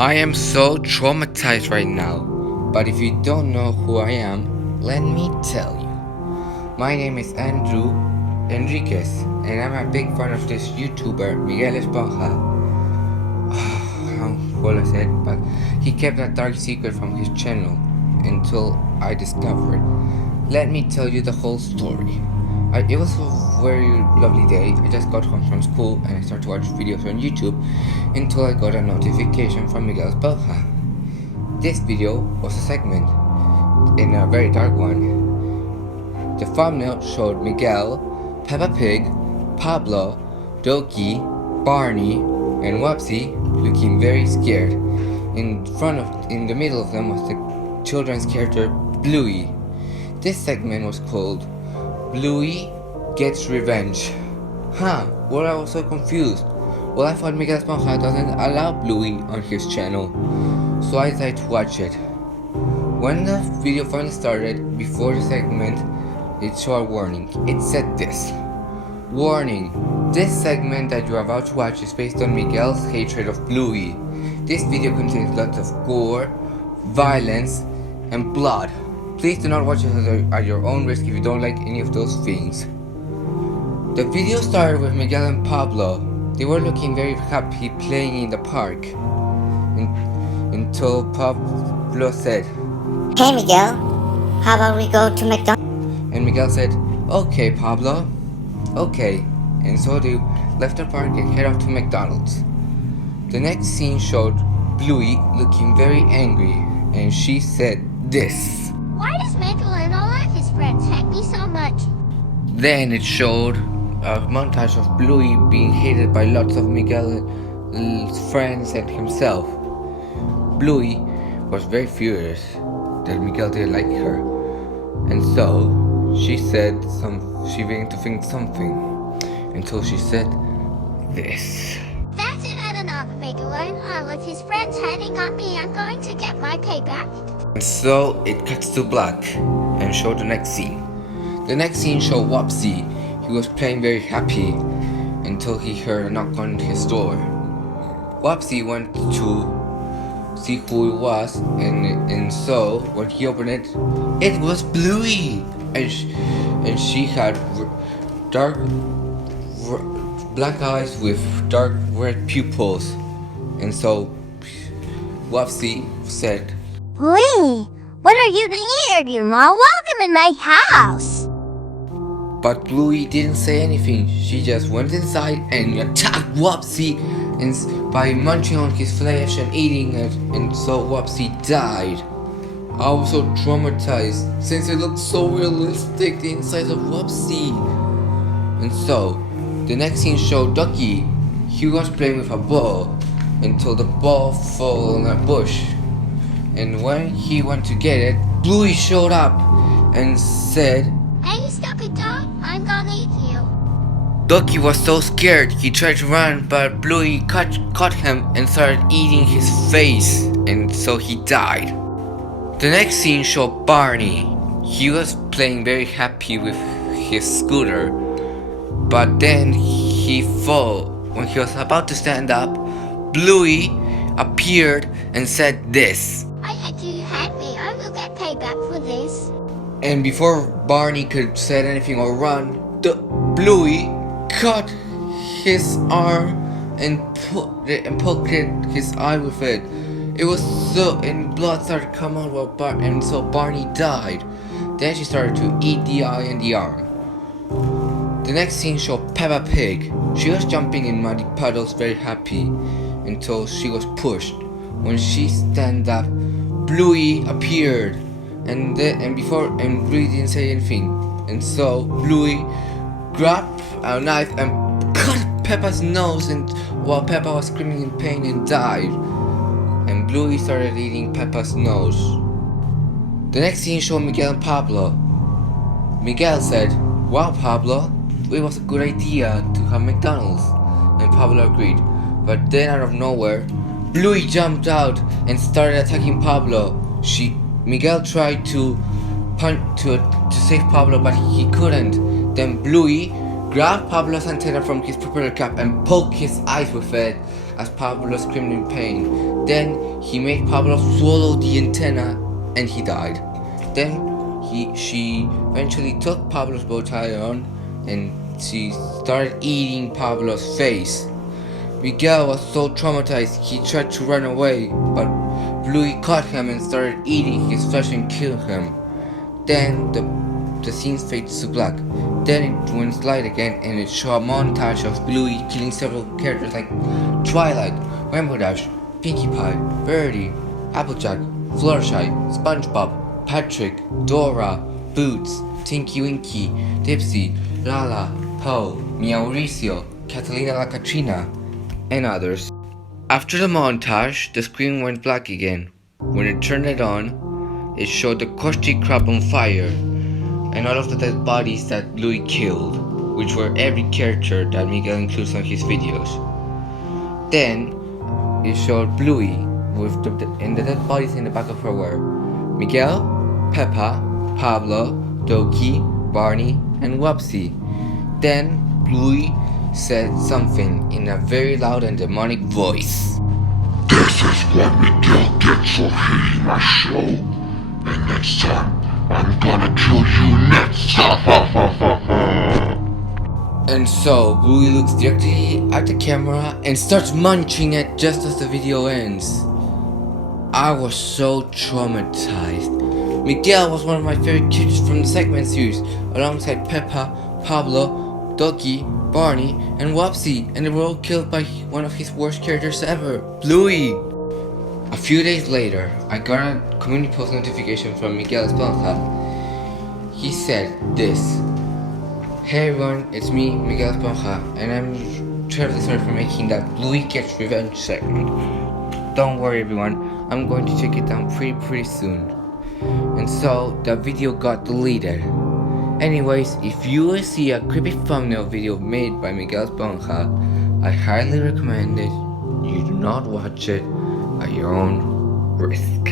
I am so traumatized right now, but if you don't know who I am, let me tell you. My name is Andrew Enriquez, and I'm a big fan of this YouTuber, Miguel Esponja. How well I said, but he kept a dark secret from his channel until I discovered. Let me tell you the whole story. It was a very lovely day. I just got home from school and I started to watch videos on YouTube until I got a notification from Miguel Esponja. This video was a segment in a very dark one. The thumbnail showed Miguel, Peppa Pig, Pablo, Doki, Barney, and Wapsi looking very scared. In the middle of them was the children's character Bluey. This segment was called Bluey Gets Revenge. Well, I was so confused. Well, I thought Miguel Esponja doesn't allow Bluey on his channel, so I decided to watch it. When the video finally started, before the segment, it showed a warning. It said this: warning, this segment that you are about to watch is based on Miguel's hatred of Bluey. This video contains lots of gore, violence, and blood. Please do not watch it at your own risk if you don't like any of those things. The video started with Miguel and Pablo. They were looking very happy playing in the park. Until Pablo said, "Hey Miguel, how about we go to McDonald's?" and Miguel said, "Okay, Pablo, okay." And so they left the park and head off to McDonald's. The next scene showed Bluey looking very angry, and she said this: "Why does Michael and all of his friends hate me so much?" Then it showed a montage of Bluey being hated by lots of Miguel's friends and himself. Bluey was very furious that Miguel didn't like her, and so she began to think something until she said this: "That's enough, Michael and all of his friends hating on me. I'm going to get my payback." And so it cuts to black and showed the next scene. The next scene showed Wapsi. He was playing very happy until he heard a knock on his door. Wapsi went to see who it was, and so when he opened it, it was Bluey, and she had dark black eyes with dark red pupils, and so Wapsi said, "Bluey, what are you here? You're not welcome in my house." But Bluey didn't say anything. She just went inside and attacked Wapsi by munching on his flesh and eating it, and so Wapsi died. I was so traumatized since it looked so realistic, the inside of Wapsi. And so the next scene showed Ducky. He was playing with a ball until the ball fell in a bush. And when he went to get it, Bluey showed up and said, "Hey, stupid dog, I'm gonna eat you." Ducky was so scared he tried to run, but Bluey caught him and started eating his face, and so he died. The next scene showed Barney. He was playing very happy with his scooter, but then he fell. When he was about to stand up, Bluey appeared and said this: "I had you had me. I will get payback for this." And before Barney could say anything or run, Bluey cut his arm and poked his eye with it. It was and blood started to come out and so Barney died. Then she started to eat the eye and the arm. The next scene showed Peppa Pig. She was jumping in muddy puddles very happy until she was pushed. When she stand up, Bluey appeared. And Bluey didn't say anything, and so Bluey grabbed a knife and cut Peppa's nose, and while Peppa was screaming in pain and died, and Bluey started eating Peppa's nose. The next scene showed Miguel and Pablo. Miguel said, "Wow, Pablo, it was a good idea to have McDonald's," and Pablo agreed. But then out of nowhere, Bluey jumped out and started attacking Pablo. Miguel tried to save Pablo, but he couldn't. Then Bluey grabbed Pablo's antenna from his propeller cap and poked his eyes with it as Pablo screamed in pain. Then he made Pablo swallow the antenna and he died. Then she eventually took Pablo's bow tie on and she started eating Pablo's face. Miguel was so traumatized he tried to run away, but Bluey caught him and started eating his flesh and killed him. Then the scene fades to black. Then it went light again and it showed a montage of Bluey killing several characters like Twilight, Rainbow Dash, Pinkie Pie, Birdie, Applejack, Fluttershy, SpongeBob, Patrick, Dora, Boots, Tinky Winky, Dipsy, Lala, Poe, Mauricio, Catalina La Katrina, and others. After the montage, the screen went black again. When it turned it on, it showed the Krusty Krab on fire and all of the dead bodies that Bluey killed, which were every character that Miguel includes on his videos. Then it showed Bluey with the dead bodies in the back of her were Miguel, Peppa, Pablo, Doki, Barney, and Wopsy. Then Bluey said something in a very loud and demonic voice. This is what Miguel gets for hating my show. And next time, I'm gonna kill you next. And so Bluey looks directly at the camera and starts munching it just as the video ends. I was so traumatized. Miguel was one of my favorite characters from the segment series, alongside Peppa, Pablo, Doki, Barney, and Wopsy, and they were all killed by one of his worst characters ever, Bluey. A few days later, I got a community post notification from Miguel Esponja. He said this: "Hey everyone, it's me, Miguel Esponja, and I'm terribly sorry for making that Bluey Gets Revenge segment. Don't worry everyone, I'm going to take it down pretty soon." And so, the video got deleted. Anyways, if you see a creepy thumbnail video made by Miguel Esponja, I highly recommend it. You do not watch it at your own risk.